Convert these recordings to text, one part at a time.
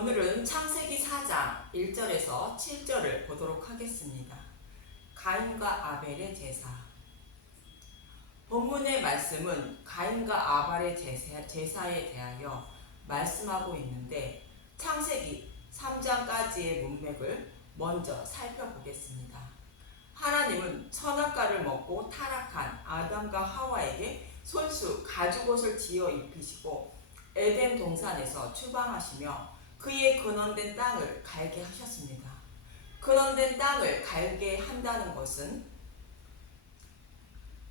오늘은 창세기 4장 1절에서 7절을 보도록 하겠습니다. 가인과 아벨의 제사. 본문의 말씀은 가인과 아벨의 제사에 대하여 말씀하고 있는데 창세기 3장까지의 문맥을 먼저 살펴보겠습니다. 하나님은 선악과를 먹고 타락한 아담과 하와에게 손수 가죽옷을 지어 입히시고 에덴 동산에서 추방하시며 그의 근원된 땅을 갈게 하셨습니다. 근원된 땅을 갈게 한다는 것은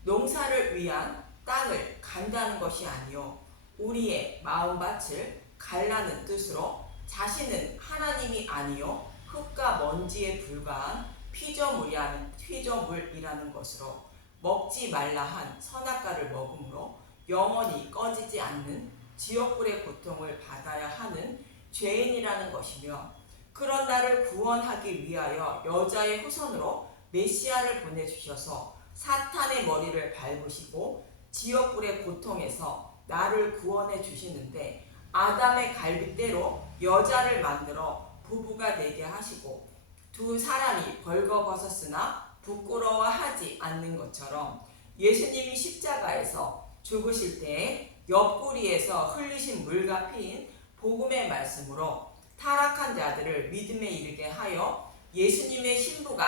농사를 위한 땅을 간다는 것이 아니요 우리의 마음밭을 갈라는 뜻으로 자신은 하나님이 아니요 흙과 먼지에 불과한 피조물이라는 것으로 먹지 말라 한 선악과를 먹음으로 영원히 꺼지지 않는 지옥불의 고통을 받아야 하는 죄인이라는 것이며, 그런 나를 구원하기 위하여 여자의 후손으로 메시아를 보내주셔서 사탄의 머리를 밟으시고 지옥불의 고통에서 나를 구원해 주시는데, 아담의 갈빗대로 여자를 만들어 부부가 되게 하시고 두 사람이 벌거벗었으나 부끄러워하지 않는 것처럼 예수님이 십자가에서 죽으실 때에 옆구리에서 흘리신 물과 피인 복음의 말씀으로 타락한 자들을 믿음에 이르게 하여 예수님의 신부로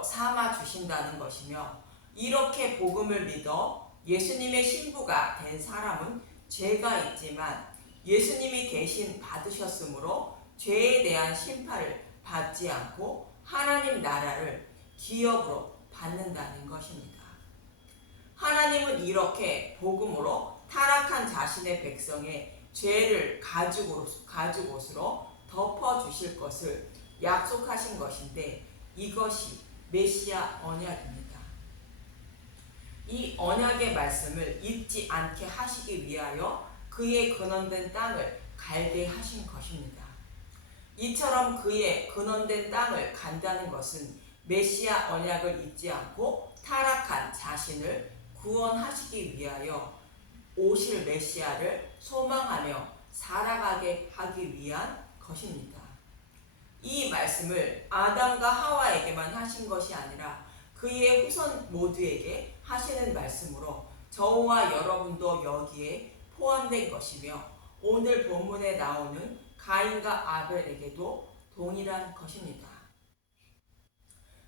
삼아 주신다는 것이며, 이렇게 복음을 믿어 예수님의 신부가 된 사람은 죄가 있지만 예수님이 대신 받으셨으므로 죄에 대한 심판을 받지 않고 하나님 나라를 기업으로 받는다는 것입니다. 하나님은 이렇게 복음으로 타락한 자신의 백성의 죄를 가죽옷으로 덮어주실 것을 약속하신 것인데, 이것이 메시아 언약입니다. 이 언약의 말씀을 잊지 않게 하시기 위하여 그의 근원된 땅을 갈게 하신 것입니다. 이처럼 그의 근원된 땅을 간다는 것은 메시아 언약을 잊지 않고 타락한 자신을 구원하시기 위하여 오실 메시아를 소망하며 살아가게 하기 위한 것입니다. 이 말씀을 아담과 하와에게만 하신 것이 아니라 그의 후손 모두에게 하시는 말씀으로 저와 여러분도 여기에 포함된 것이며, 오늘 본문에 나오는 가인과 아벨에게도 동일한 것입니다.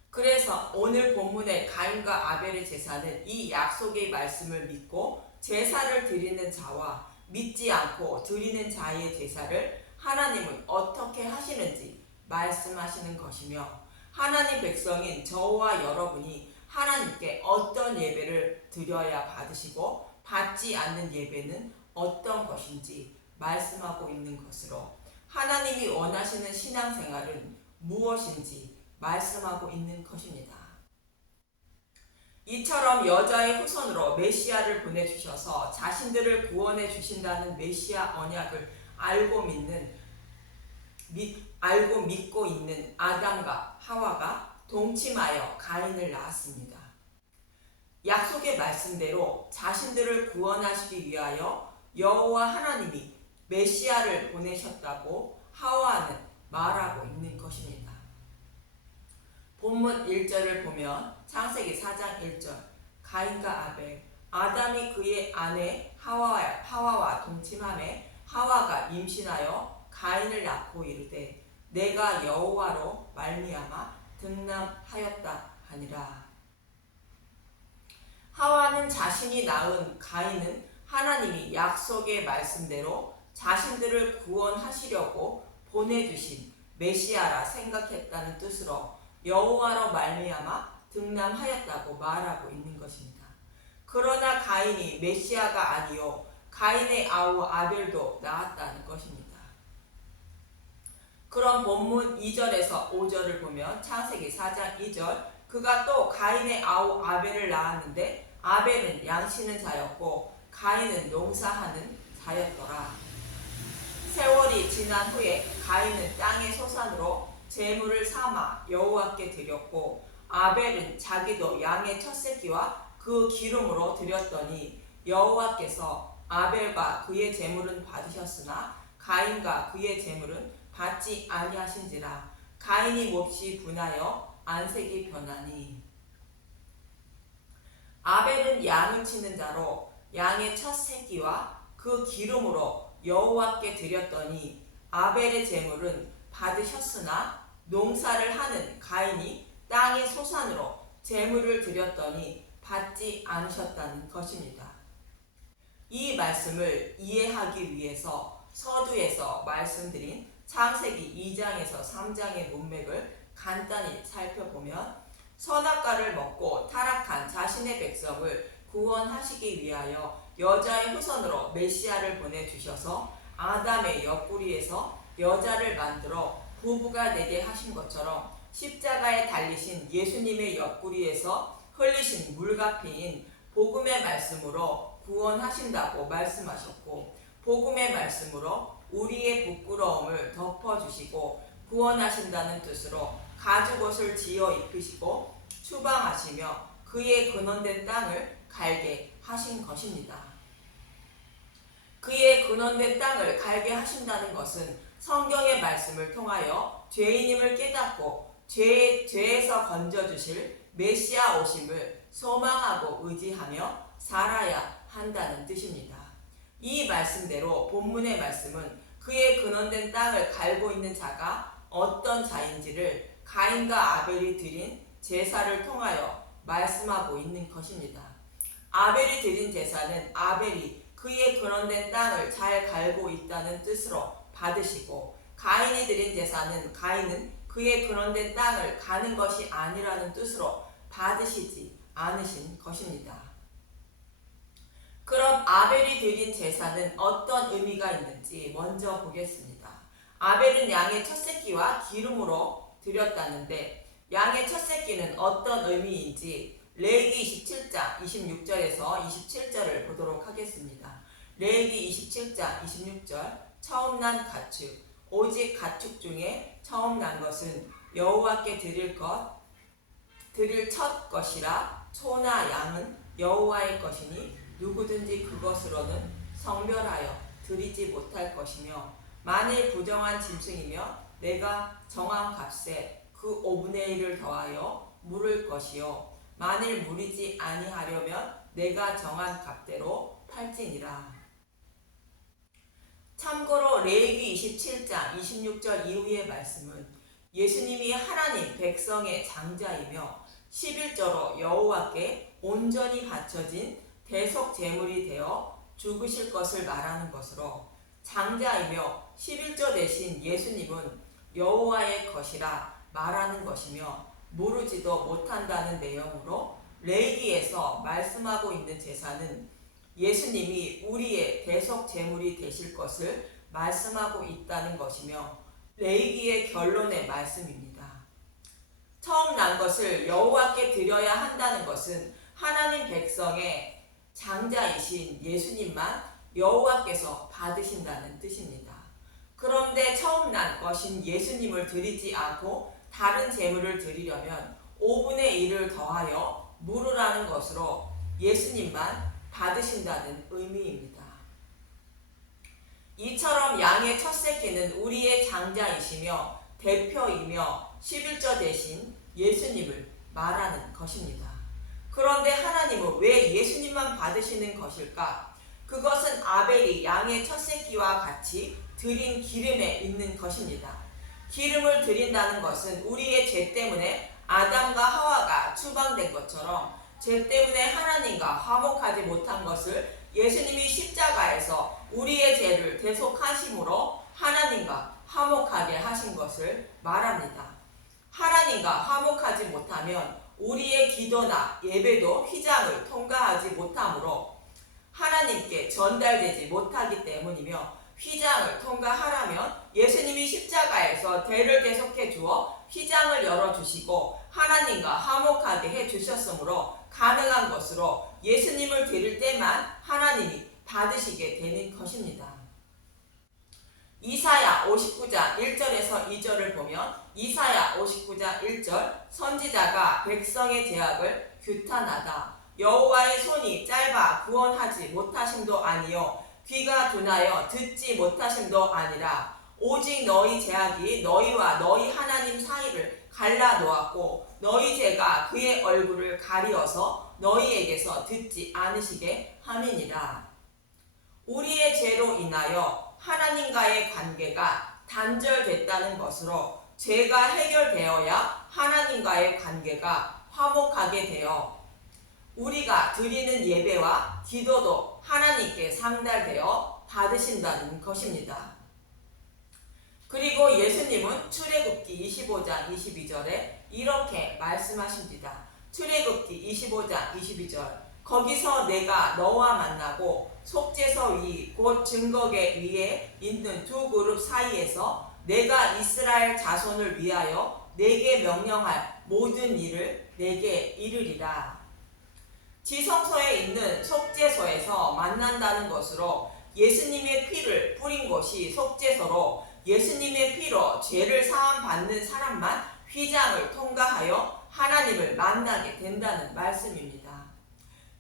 그래서 오늘 본문의 가인과 아벨의 제사는 이 약속의 말씀을 믿고 제사를 드리는 자와 믿지 않고 드리는 자의 제사를 하나님은 어떻게 하시는지 말씀하시는 것이며, 하나님 백성인 저와 여러분이 하나님께 어떤 예배를 드려야 받으시고 받지 않는 예배는 어떤 것인지 말씀하고 있는 것으로, 하나님이 원하시는 신앙생활은 무엇인지 말씀하고 있는 것입니다. 이처럼 여자의 후손으로 메시아를 보내주셔서 자신들을 구원해 주신다는 메시아 언약을 알고 믿고 있는 아담과 하와가 동침하여 가인을 낳았습니다. 약속의 말씀대로 자신들을 구원하시기 위하여 여호와 하나님이 메시아를 보내셨다고 하와는 말하고 있는 것입니다. 본문 1절을 보면 창세기 4장 1절, 가인과 아벨, 아담이 그의 아내 하와와 동침하매 하와가 임신하여 가인을 낳고 이르되 내가 여호와로 말미암아 등남하였다 하니라. 하와는 자신이 낳은 가인은 하나님이 약속의 말씀대로 자신들을 구원하시려고 보내주신 메시아라 생각했다는 뜻으로 여호와로 말미암아 등남하였다고 말하고 있는 것입니다. 그러나 가인이 메시아가 아니요 가인의 아우 아벨도 낳았다는 것입니다. 그럼 본문 2절에서 5절을 보면 창세기 4장 2절, 그가 또 가인의 아우 아벨을 낳았는데 아벨은 양치는 자였고 가인은 농사하는 자였더라. 세월이 지난 후에 가인은 땅의 소산으로 제물을 삼아 여호와께 드렸고, 아벨은 자기도 양의 첫 새끼와 그 기름으로 드렸더니 여호와께서 아벨과 그의 제물은 받으셨으나 가인과 그의 제물은 받지 아니하신지라. 가인이 몹시 분하여 안색이 변하니. 아벨은 양을 치는 자로 양의 첫 새끼와 그 기름으로 여호와께 드렸더니 아벨의 제물은 받으셨으나 농사를 하는 가인이 땅의 소산으로 제물을 드렸더니 받지 않으셨다는 것입니다. 이 말씀을 이해하기 위해서 서두에서 말씀드린 창세기 2장에서 3장의 문맥을 간단히 살펴보면 선악과를 먹고 타락한 자신의 백성을 구원하시기 위하여 여자의 후손으로 메시아를 보내주셔서 아담의 옆구리에서 여자를 만들어 부부가 되게 하신 것처럼 십자가에 달리신 예수님의 옆구리에서 흘리신 물가피인 복음의 말씀으로 구원하신다고 말씀하셨고, 복음의 말씀으로 우리의 부끄러움을 덮어주시고 구원하신다는 뜻으로 가죽옷을 지어 입히시고 추방하시며 그의 근원된 땅을 갈게 하신 것입니다. 그의 근원된 땅을 갈게 하신다는 것은 성경의 말씀을 통하여 죄인임을 깨닫고 죄에서 건져주실 메시아 오심을 소망하고 의지하며 살아야 한다는 뜻입니다. 이 말씀대로 본문의 말씀은 그의 근원된 땅을 갈고 있는 자가 어떤 자인지를 가인과 아벨이 드린 제사를 통하여 말씀하고 있는 것입니다. 아벨이 드린 제사는 아벨이 그의 근원된 땅을 잘 갈고 있다는 뜻으로 받으시고, 가인이 드린 제사는 가인은 그의 근원된 땅을 가는 것이 아니라는 뜻으로 받으시지 않으신 것입니다. 그럼 아벨이 드린 제사는 어떤 의미가 있는지 먼저 보겠습니다. 아벨은 양의 첫 새끼와 기름으로 드렸다는데 양의 첫 새끼는 어떤 의미인지 레위기 27장 26절에서 27절을 보도록 하겠습니다. 레위기 27장 26절 처음 난 가축, 오직 가축 중에 처음 난 것은 여호와께 드릴 첫 것이라. 소나 양은 여호와의 것이니 누구든지 그것으로는 성별하여 드리지 못할 것이며, 만일 부정한 짐승이며 내가 정한 값에 그 5분의 1을 더하여 물을 것이요, 만일 물이지 아니하려면 내가 정한 값대로 팔지니라. 참고로 레위기 27장 26절 이후의 말씀은 예수님이 하나님 백성의 장자이며 11조로 여호와께 온전히 바쳐진 대속 제물이 되어 죽으실 것을 말하는 것으로, 장자이며 11조 대신 예수님은 여호와의 것이라 말하는 것이며 모르지도 못한다는 내용으로 레위기에서 말씀하고 있는 제사는 예수님이 우리의 대속 제물이 되실 것을 말씀하고 있다는 것이며 레위기의 결론의 말씀입니다. 처음 난 것을 여호와께 드려야 한다는 것은 하나님 백성의 장자이신 예수님만 여호와께서 받으신다는 뜻입니다. 그런데 처음 난 것인 예수님을 드리지 않고 다른 제물을 드리려면 5분의 1을 더하여 물으라는 것으로 예수님만 받으신다는 의미입니다. 이처럼 양의 첫 새끼는 우리의 장자이시며 대표이며 11조 대신 예수님을 말하는 것입니다. 그런데 하나님은 왜 예수님만 받으시는 것일까? 그것은 아벨이 양의 첫 새끼와 같이 드린 기름에 있는 것입니다. 기름을 드린다는 것은 우리의 죄 때문에 아담과 하와가 추방된 것처럼 죄 때문에 하나님과 화목하지 못한 것을 예수님이 십자가에서 우리의 죄를 대속하심으로 하나님과 화목하게 하신 것을 말합니다. 하나님과 화목하지 못하면 우리의 기도나 예배도 휘장을 통과하지 못하므로 하나님께 전달되지 못하기 때문이며, 휘장을 통과하려면 예수님이 십자가에서 죄를 대속해 주어 휘장을 열어주시고 하나님과 화목하게 해주셨으므로 가능한 것으로 예수님을 드릴 때만 하나님이 받으시게 되는 것입니다. 이사야 59장 1절에서 2절을 보면 이사야 59장 1절 선지자가 백성의 죄악을 규탄하다 여호와의 손이 짧아 구원하지 못하심도 아니요 귀가 둔하여 듣지 못하심도 아니라 오직 너희 죄악이 너희와 너희 하나님 사이를 갈라 놓았고 너희 죄가 그의 얼굴을 가리어서 너희에게서 듣지 않으시게 함이니라. 우리의 죄로 인하여 하나님과의 관계가 단절됐다는 것으로 죄가 해결되어야 하나님과의 관계가 화목하게 되어 우리가 드리는 예배와 기도도 하나님께 상달되어 받으신다는 것입니다. 그리고 예수님은 출애굽기 25장 22절에 이렇게 말씀하십니다. 출애굽기 25장 22절 거기서 내가 너와 만나고 속죄서 위 곧 증거계 위에 있는 두 그룹 사이에서 내가 이스라엘 자손을 위하여 내게 명령할 모든 일을 내게 이르리라. 지성소에 있는 속죄소에서 만난다는 것으로 예수님의 피를 뿌린 곳이 속죄소로 예수님의 피로 죄를 사함 받는 사람만 휘장을 통과하여 하나님을 만나게 된다는 말씀입니다.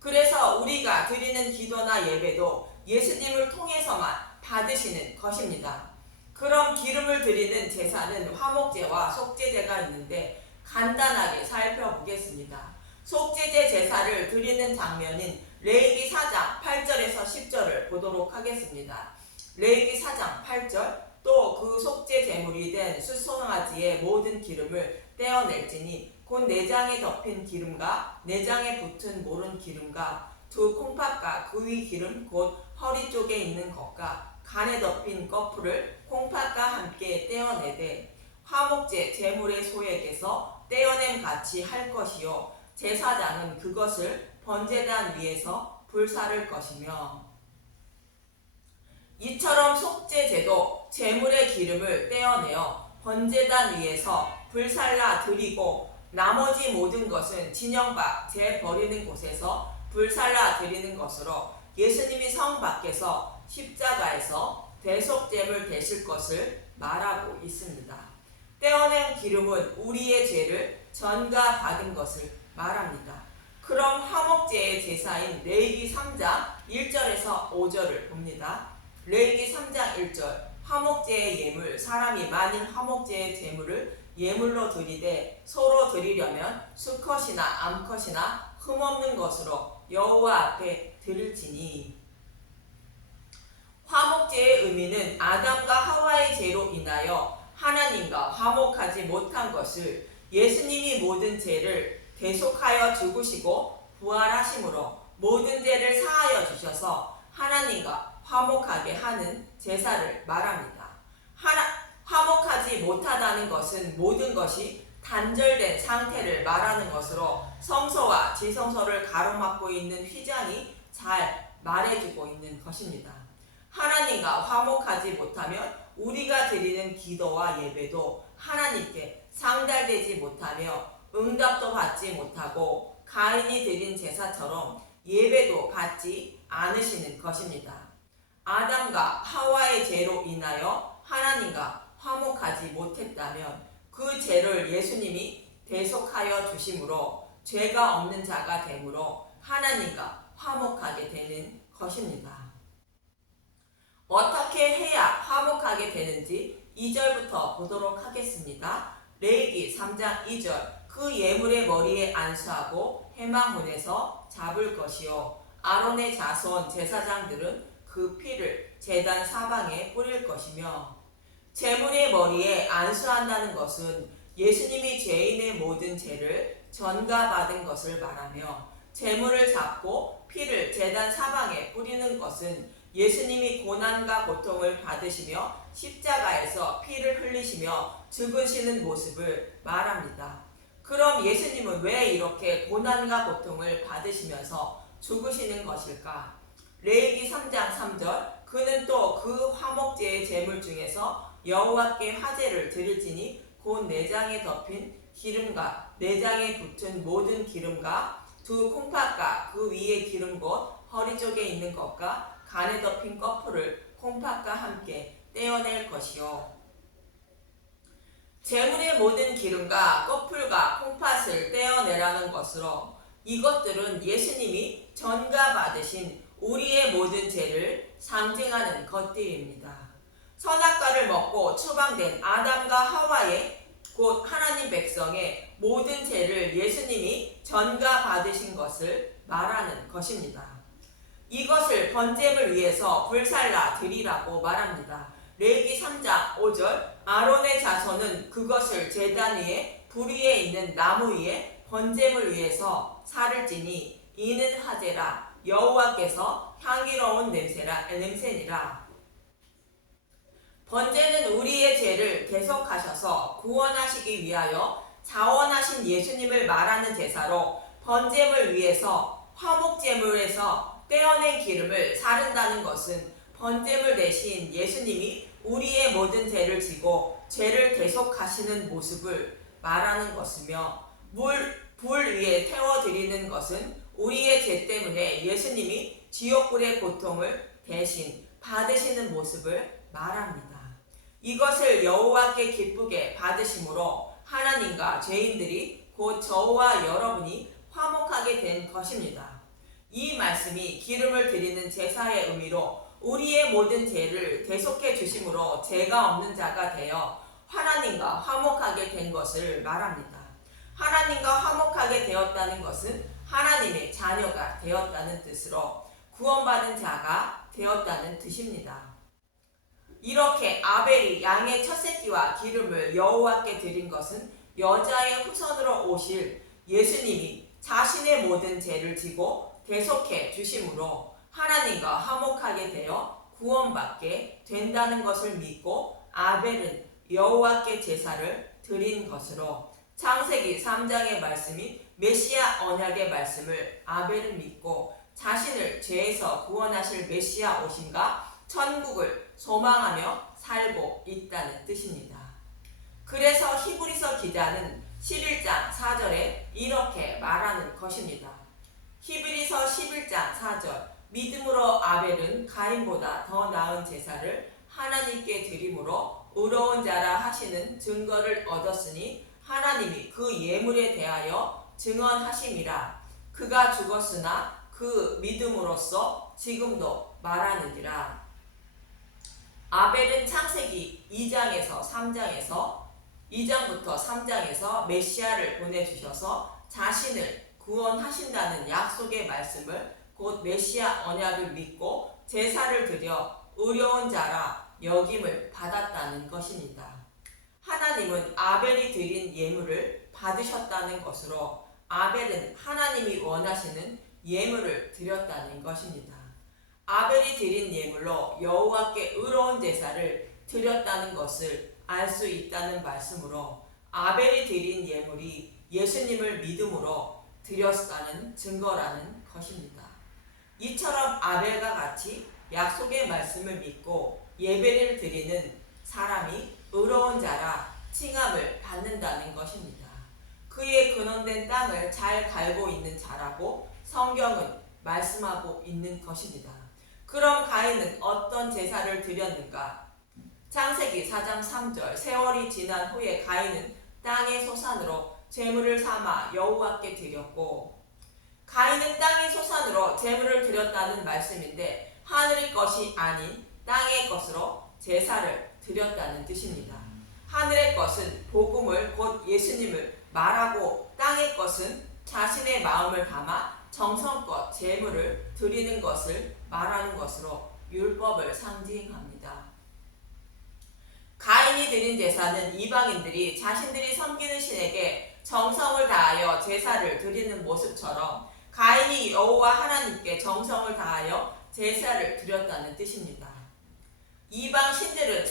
그래서 우리가 드리는 기도나 예배도 예수님을 통해서만 받으시는 것입니다. 그럼 기름을 드리는 제사는 화목제와 속죄제가 있는데 간단하게 살펴보겠습니다. 속죄제 제사를 드리는 장면인 레위기 4장 8절에서 10절을 보도록 하겠습니다. 레위기 4장 8절 또 그 속죄 제물이 된 수송아지의 모든 기름을 떼어낼지니 곧 내장에 덮인 기름과 내장에 붙은 모른 기름과 두 콩팥과 그 위 기름 곧 허리 쪽에 있는 것과 간에 덮인 거풀을 콩팥과 함께 떼어내되 화목제 제물의 소에게서 떼어냄 같이 할 것이요 제사장은 그것을 번제단 위에서 불사를 것이며 이처럼 속죄제도 제물의 기름을 떼어내어 번제단 위에서 불살라 드리고 나머지 모든 것은 진영 밖 제 버리는 곳에서 불살라 드리는 것으로 예수님이 성 밖에서 십자가에서 대속제물 되실 것을 말하고 있습니다. 떼어낸 기름은 우리의 죄를 전가받은 것을 말합니다. 그럼 화목제의 제사인 레위기 3장 1절에서 5절을 봅니다. 레위기 3장 1절 화목제의 예물 사람이 만일 화목제의 제물을 예물로 드리되 서로 드리려면 수컷이나 암컷이나 흠없는 것으로 여호와 앞에 드릴지니 화목제의 의미는 아담과 하와의 죄로 인하여 하나님과 화목하지 못한 것을 예수님이 모든 죄를 대속하여 죽으시고 부활하심으로 모든 죄를 사하여 주셔서 하나님과 화목하게 하는 제사를 말합니다. 화목하지 못하다는 것은 모든 것이 단절된 상태를 말하는 것으로 성소와 지성소를 가로막고 있는 휘장이 잘 말해주고 있는 것입니다. 하나님과 화목하지 못하면 우리가 드리는 기도와 예배도 하나님께 상달되지 못하며 응답도 받지 못하고 가인이 드린 제사처럼 예배도 받지 않으시는 것입니다. 아담과 하와의 죄로 인하여 하나님과 화목하지 못했다면 그 죄를 예수님이 대속하여 주심으로 죄가 없는 자가 되므로 하나님과 화목하게 되는 것입니다. 어떻게 해야 화목하게 되는지 2절부터 보도록 하겠습니다. 레위기 3장 2절 그 예물의 머리에 안수하고 회막문에서 잡을 것이요 아론의 자손 제사장들은 그 피를 제단 사방에 뿌릴 것이며 제물의 머리에 안수한다는 것은 예수님이 죄인의 모든 죄를 전가받은 것을 말하며 제물을 잡고 피를 제단 사방에 뿌리는 것은 예수님이 고난과 고통을 받으시며 십자가에서 피를 흘리시며 죽으시는 모습을 말합니다. 그럼 예수님은 왜 이렇게 고난과 고통을 받으시면서 죽으시는 것일까? 레위기 3장 3절 그는 또 그 화목제의 제물 중에서 여호와께 화제를 드릴지니 곧 내장에 덮인 기름과 내장에 붙은 모든 기름과 두 콩팥과 그 위에 기름 곧 허리 쪽에 있는 것과 간에 덮인 거풀을 콩팥과 함께 떼어낼 것이요 제물의 모든 기름과 거풀과 콩팥을 떼어내라는 것으로 이것들은 예수님이 전가 받으신 우리의 모든 죄를 상징하는 것들입니다. 선악과를 먹고 추방된 아담과 하와의 곧 하나님 백성의 모든 죄를 예수님이 전가 받으신 것을 말하는 것입니다. 이것을 번제물 위에서 불살라 드리라고 말합니다. 레위기 3장 5절 아론의 자손은 그것을 제단 위에 불 위에 있는 나무 위에 번제물 위에서 살을 찌니 이는 화제라 여호와께서 향기로운 냄새니라. 번제는 우리의 죄를 대속하셔서 구원하시기 위하여 자원하신 예수님을 말하는 제사로 번제물 위에서 화목제물에서 떼어낸 기름을 사른다는 것은 번제물 대신 예수님이 우리의 모든 죄를 지고 죄를 대속하시는 모습을 말하는 것이며 불 위에 태워드리는 것은 우리의 죄 때문에 예수님이 지옥불의 고통을 대신 받으시는 모습을 말합니다. 이것을 여호와께 기쁘게 받으심으로 하나님과 죄인들이 곧 저와 여러분이 화목하게 된 것입니다. 이 말씀이 기름을 드리는 제사의 의미로 우리의 모든 죄를 대속해 주심으로 죄가 없는 자가 되어 하나님과 화목하게 된 것을 말합니다. 하나님과 화목하게 되었다는 것은 하나님의 자녀가 되었다는 뜻으로 구원받은 자가 되었다는 뜻입니다. 이렇게 아벨이 양의 첫 새끼와 기름을 여호와께 드린 것은 여자의 후손으로 오실 예수님이 자신의 모든 죄를 지고 대속해 주심으로 하나님과 화목하게 되어 구원받게 된다는 것을 믿고 아벨은 여호와께 제사를 드린 것으로 창세기 3장의 말씀인 메시아 언약의 말씀을 아벨은 믿고 자신을 죄에서 구원하실 메시아 오심과 천국을 소망하며 살고 있다는 뜻입니다. 그래서 히브리서 기자는 11장 4절에 이렇게 말하는 것입니다. 히브리서 11장 4절 믿음으로 아벨은 가인보다 더 나은 제사를 하나님께 드림으로 의로운 자라 하시는 증거를 얻었으니 하나님이 그 예물에 대하여 증언하심이라. 그가 죽었으나 그 믿음으로써 지금도 말하느니라. 아벨은 창세기 2장부터 3장에서 메시아를 보내주셔서 자신을 구원하신다는 약속의 말씀을 곧 메시아 언약을 믿고 제사를 드려 의로운 자라 여김을 받았다는 것입니다. 하나님은 아벨이 드린 예물을 받으셨다는 것으로 아벨은 하나님이 원하시는 예물을 드렸다는 것입니다. 아벨이 드린 예물로 여호와께 의로운 제사를 드렸다는 것을 알 수 있다는 말씀으로 아벨이 드린 예물이 예수님을 믿음으로 드렸다는 증거라는 것입니다. 이처럼 아벨과 같이 약속의 말씀을 믿고 예배를 드리는 사람이 의로운 자라 칭함을 받는다는 것입니다. 그의 근원된 땅을 잘 갈고 있는 자라고 성경은 말씀하고 있는 것입니다. 그럼 가인은 어떤 제사를 드렸는가? 창세기 4장 3절 세월이 지난 후에 가인은 땅의 소산으로 제물을 삼아 여호와께 드렸고, 가인은 땅의 소산으로 제물을 드렸다는 말씀인데 하늘의 것이 아닌 땅의 것으로 제사를 드렸다는 뜻입니다. 하늘의 것은 복음을 곧 예수님을 말하고 땅의 것은 자신의 마음을 담아 정성껏 제물을 드리는 것을 말하는 것으로 율법을 상징합니다. 가인이 드린 제사는 이방인들이 자신들이 섬기는 신에게 정성을 다하여 제사를 드리는 모습처럼 가인이 여호와 하나님께 정성을 다하여 제사를 드렸다는 뜻입니다. 이방 신들을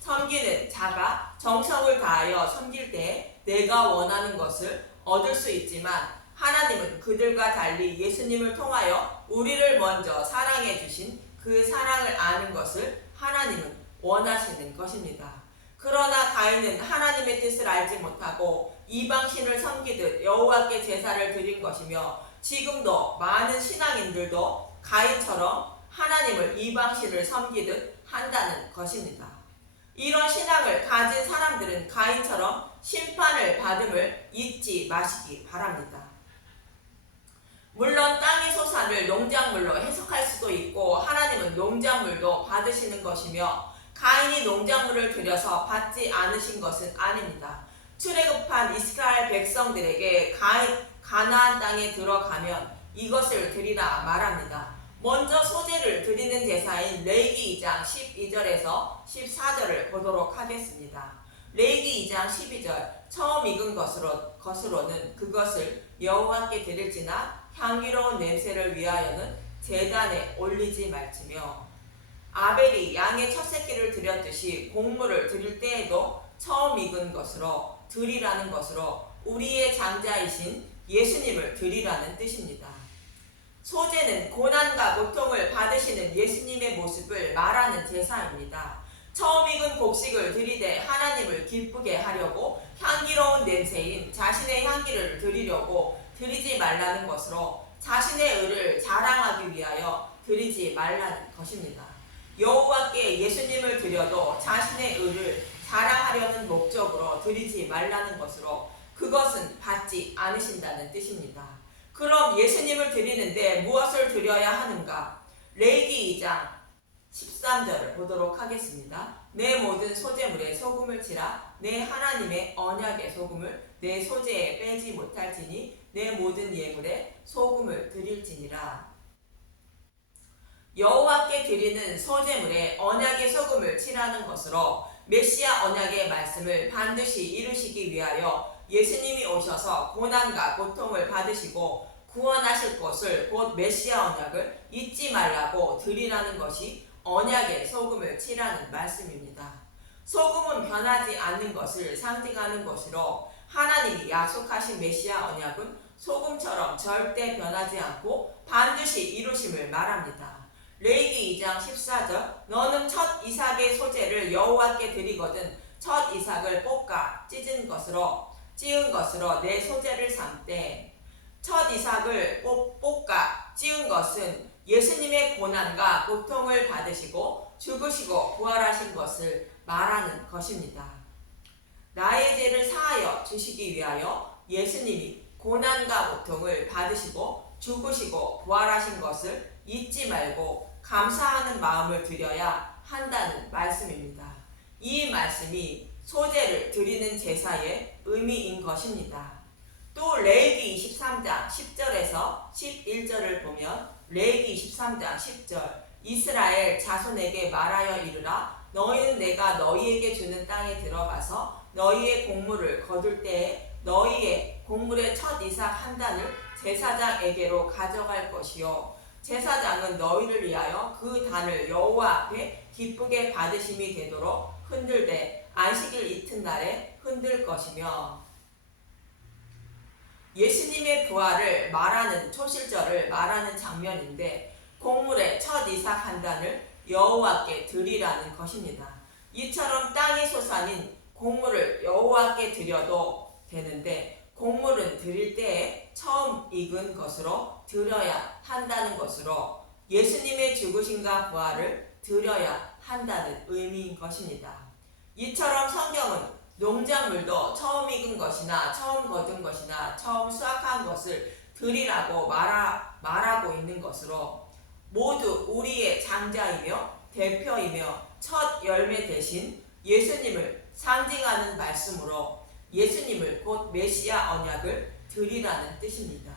섬기는 자가 정성을 다하여 섬길 때 내가 원하는 것을 얻을 수 있지만 하나님은 그들과 달리 예수님을 통하여 우리를 먼저 사랑해 주신 그 사랑을 아는 것을 하나님은 원하시는 것입니다. 그러나 가인은 하나님의 뜻을 알지 못하고 이방신을 섬기듯 여호와께 제사를 드린 것이며 지금도 많은 신앙인들도 가인처럼 하나님을 이방신을 섬기듯 한다는 것입니다. 이런 신앙을 가진 사람들은 가인처럼 심판을 받음을 잊지 마시기 바랍니다. 물론 땅의 소산을 농작물로 해석할 수도 있고 하나님은 농작물도 받으시는 것이며 가인이 농작물을 들여서 받지 않으신 것은 아닙니다. 출애굽한 이스라엘 백성들에게 가나안 땅에 들어가면 이것을 드리라 말합니다. 먼저 소재를 드리는 제사인 레위기 2장 12절에서 14절을 보도록 하겠습니다. 레위기 2장 12절 처음 익은 것으로는 그것을 여호와께 드릴지나 향기로운 냄새를 위하여는 제단에 올리지 말지며 아벨이 양의 첫 새끼를 드렸듯이 곡물을 드릴 때에도 처음 익은 것으로 드리라는 것으로 우리의 장자이신 예수님을 드리라는 뜻입니다. 소재는 고난과 고통을 받으시는 예수님의 모습을 말하는 제사입니다. 처음 익은 곡식을 드리되 하나님을 기쁘게 하려고 향기로운 냄새인 자신의 향기를 드리려고 드리지 말라는 것으로 자신의 의를 자랑하기 위하여 드리지 말라는 것입니다. 여호와께 예수님을 드려도 자신의 의를 자랑하려는 목적으로 드리지 말라는 것으로 그것은 받지 않으신다는 뜻입니다. 그럼 예수님을 드리는데 무엇을 드려야 하는가? 레위기 2장 13절을 보도록 하겠습니다. 내 모든 소재물에 소금을 치라. 내 하나님의 언약의 소금을 내 소재에 빼지 못할지니 내 모든 예물에 소금을 드릴지니라. 여호와께 드리는 소재물에 언약의 소금을 칠하는 것으로 메시아 언약의 말씀을 반드시 이루시기 위하여 예수님이 오셔서 고난과 고통을 받으시고 구원하실 것을 곧 메시아 언약을 잊지 말라고 드리라는 것이 언약의 소금을 칠하는 말씀입니다. 소금은 변하지 않는 것을 상징하는 것으로 하나님이 약속하신 메시아 언약은 소금처럼 절대 변하지 않고 반드시 이루심을 말합니다. 레위기 2장 14절 너는 첫 이삭의 소재를 여호와께 드리거든 첫 이삭을 볶아 찢은 것으로 내 소재를 삼되 첫 이삭을 볶아 찌운 것은 예수님의 고난과 고통을 받으시고 죽으시고 부활하신 것을 말하는 것입니다. 나의 죄를 사하여 주시기 위하여 예수님이 고난과 고통을 받으시고 죽으시고 부활하신 것을 잊지 말고 감사하는 마음을 드려야 한다는 말씀입니다. 이 말씀이 소재를 드리는 제사의 의미인 것입니다. 또 레위기 23장 10절에서 11절을 보면 레위기 23장 10절 이스라엘 자손에게 말하여 이르라 너희는 내가 너희에게 주는 땅에 들어가서 너희의 곡물을 거둘 때에 너희의 곡물의 첫 이삭 한 단을 제사장에게로 가져갈 것이요 제사장은 너희를 위하여 그 단을 여호와 앞에 기쁘게 받으심이 되도록 흔들되 안식일 이튿날에 흔들 것이며 예수님의 부활을 말하는 초실절을 말하는 장면인데 곡물의 첫 이삭 한 단을 여호와께 드리라는 것입니다. 이처럼 땅의 소산인 곡물을 여호와께 드려도 되는데 곡물은 드릴 때에 처음 익은 것으로 드려야 한다는 것으로 예수님의 죽으심과 부활을 드려야 한다는 의미인 것입니다. 이처럼 성경은 농작물도 처음 익은 것이나 처음 거둔 것이나 처음 수확한 것을 드리라고 말하고 있는 것으로 모두 우리의 장자이며 대표이며 첫 열매 대신 예수님을 상징하는 말씀으로 예수님을 곧 메시아 언약을 드리라는 뜻입니다.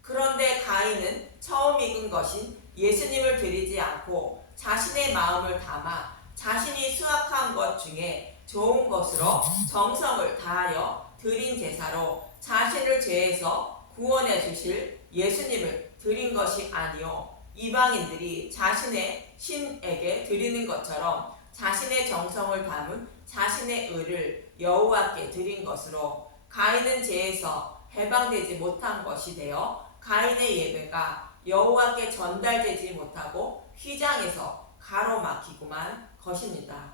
그런데 가인은 처음 익은 것인 예수님을 드리지 않고 자신의 마음을 담아 자신이 수확한 것 중에 좋은 것으로 정성을 다하여 드린 제사로 자신을 죄에서 구원해 주실 예수님을 드린 것이 아니요 이방인들이 자신의 신에게 드리는 것처럼 자신의 정성을 담은 자신의 의를 여호와께 드린 것으로 가인은 죄에서 해방되지 못한 것이 되어 가인의 예배가 여호와께 전달되지 못하고 휘장에서 가로막히고만 것입니다.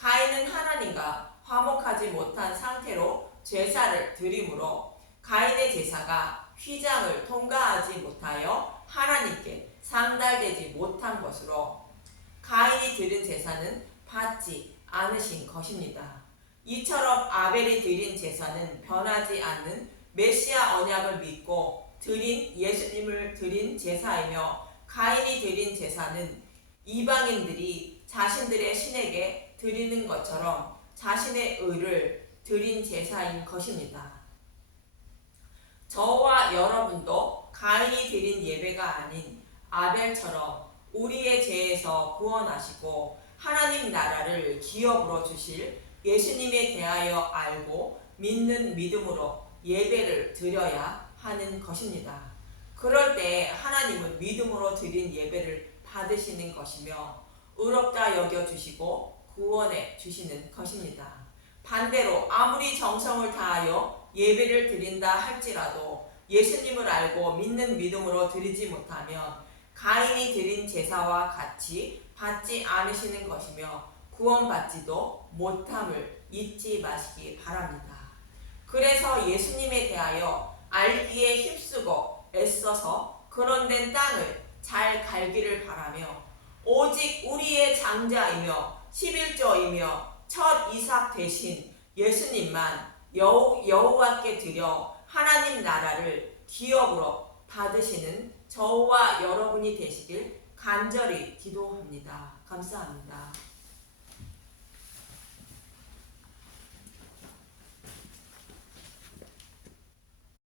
가인은 하나님과 화목하지 못한 상태로 제사를 드림으로 가인의 제사가 휘장을 통과하지 못하여 하나님께 상달되지 못한 것으로 가인이 드린 제사는 받지 않으신 것입니다. 이처럼 아벨이 드린 제사는 변하지 않는 메시아 언약을 믿고 드린 예수님을 드린 제사이며 가인이 드린 제사는 이방인들이 자신들의 신에게 드리는 것처럼 자신의 의를 드린 제사인 것입니다. 저와 여러분도 가인이 드린 예배가 아닌 아벨처럼 우리의 죄에서 구원하시고 하나님 나라를 기업으로 주실 예수님에 대하여 알고 믿는 믿음으로 예배를 드려야 하는 것입니다. 그럴 때 하나님은 믿음으로 드린 예배를 받으시는 것이며 의롭다 여겨주시고 구원해 주시는 것입니다. 반대로 아무리 정성을 다하여 예배를 드린다 할지라도 예수님을 알고 믿는 믿음으로 드리지 못하면 가인이 드린 제사와 같이 받지 않으시는 것이며 구원받지도 못함을 잊지 마시기 바랍니다. 그래서 예수님에 대하여 알기에 힘쓰고 애써서 그런 된 땅을 잘 갈기를 바라며 오직 우리의 장자이며 11조이며 첫 이삭 대신 예수님만 여호와께 드려 하나님 나라를 기업으로 받으시는 저와 여러분이 되시길 간절히 기도합니다. 감사합니다.